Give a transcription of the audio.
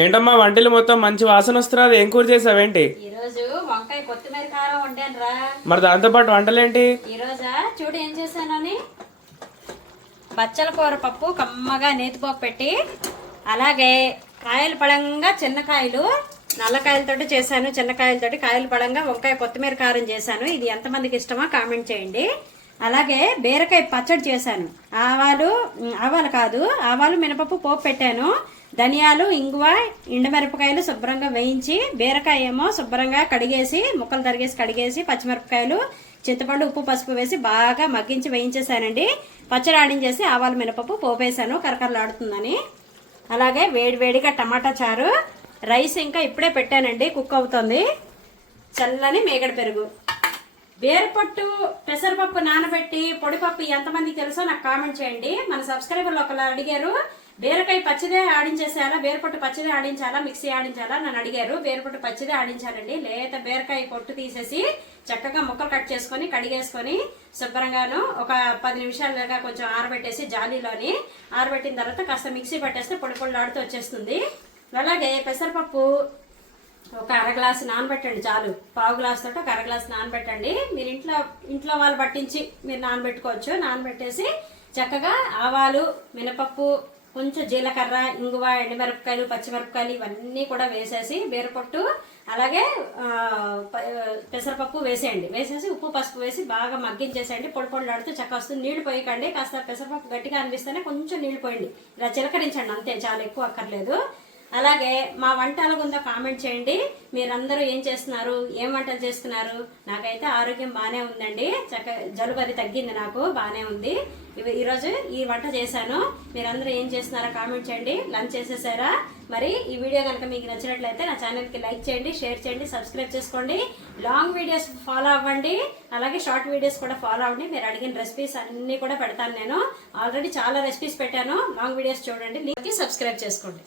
ఏంటమ్మా వంటలు మొత్తం మంచి వాసన వస్తున్నది. ఏం కూర చేసావేంటి? ఈ రోజు వంకాయ కొత్తిమీర కారం వండాను రా. మరి దాంతో పాటు వంటలేంటి? ఈ రోజా చూడు ఏం చేశానని. బచ్చల కూర పప్పు కమ్మగా నేతిపోపు పెట్టి, అలాగే కాయలు పడంగా చిన్నకాయలు నల్లకాయలతోటి చేశాను. చిన్నకాయలతోటి కాయలు పడంగా వంకాయ కొత్తిమీర కారం చేశాను. ఇది ఎంతమందికి ఇష్టమో కామెంట్ చేయండి. అలాగే బీరకాయ పచ్చడి చేశాను. ఆవాలు మినపప్పు పోపు పెట్టాను. ధనియాలు, ఇంగువ, ఎండుమిరపకాయలు శుభ్రంగా వేయించి, బీరకాయ ఏమో శుభ్రంగా కడిగేసి ముక్కలు కడిగేసి పచ్చిమిరపకాయలు, చింతపండు, ఉప్పు, పసుపు వేసి బాగా మగ్గించి వేయించేసానండి. పచ్చడి ఆడించేసి ఆవాలు మినపప్పు పోపేసాను కరకరలాడుతుందని. అలాగే వేడివేడిగా టమాటా చారు, రైస్ ఇంకా ఇప్పుడే పెట్టానండి, కుక్ అవుతుంది. చల్లని మేగడ పెరుగు, బీరపట్టు, పెసరపప్పు నానబెట్టి పొడిపప్పు ఎంతమందికి తెలుసో నాకు కామెంట్ చేయండి. మన సబ్స్క్రైబర్లు ఒకరు అడిగారు, బీరకాయ పచ్చిదే ఆడించేసేయాలా, బీరపట్టు పచ్చిదే ఆడించాలా, మిక్సీ ఆడించాలా నన్ను అడిగారు. బీరపట్టు పచ్చిదే ఆడించాలండి. లేత బీరకాయ పొట్టు తీసేసి చక్కగా ముక్కలు కట్ చేసుకొని కడిగేసుకొని శుభ్రంగాను ఒక 10 నిమిషాలుగా కొంచెం ఆరబెట్టేసి జాలీలోని ఆరబెట్టిన తర్వాత కాస్త మిక్సీ పట్టేస్తే పొడి పొడిలాడుతూ వచ్చేస్తుంది. అలాగే పెసరపప్పు ఒక అర గ్లాసు నానబెట్టండి చాలు. పావు గ్లాస్ తోటి ఒక అర గ్లాసు నానబెట్టండి. మీరు ఇంట్లో వాళ్ళు పట్టించి మీరు నానబెట్టుకోవచ్చు. నానబెట్టేసి చక్కగా ఆవాలు, మినపప్పు, కొంచెం జీలకర్ర, ఇంగువ, ఎండుమిరపకాయలు, పచ్చిమిరపకాయలు ఇవన్నీ కూడా వేసేసి బీరపొట్టు అలాగే పెసరపప్పు వేసేయండి. వేసేసి ఉప్పు, పసుపు వేసి బాగా మగ్గించేసేయండి. పొడి పొడిలాడుతూ చక్క వస్తుంది. నీళ్లు పోయకండి. కాస్త పెసరపప్పు గట్టిగా అనిపిస్తేనే కొంచెం నీళ్లు పోయండి. ఇలా చిలకరించండి అంతే, చాలా ఎక్కువ అక్కర్లేదు. అలాగే మా వంట ఎలాగుందో కామెంట్ చేయండి. మీరందరూ ఏం చేస్తున్నారు, ఏం వంటలు చేస్తున్నారు? నాకైతే ఆరోగ్యం బాగానే ఉందండి. జలుబు అది తగ్గింది, నాకు బాగానే ఉంది. ఈరోజు ఈ వంట చేశాను. మీరందరూ ఏం చేస్తున్నారో కామెంట్ చేయండి. లంచ్ చేసేసారా? మరి ఈ వీడియో కనుక మీకు నచ్చినట్లయితే నా ఛానల్కి లైక్ చేయండి, షేర్ చేయండి, సబ్స్క్రైబ్ చేసుకోండి. లాంగ్ వీడియోస్ ఫాలో అవ్వండి, అలాగే షార్ట్ వీడియోస్ కూడా ఫాలో అవ్వండి. మీరు అడిగిన రెసిపీస్ అన్నీ కూడా పెడతాను. నేను ఆల్రెడీ చాలా రెసిపీస్ పెట్టాను. లాంగ్ వీడియోస్ చూడండి, లింక్కి సబ్స్క్రైబ్ చేసుకోండి.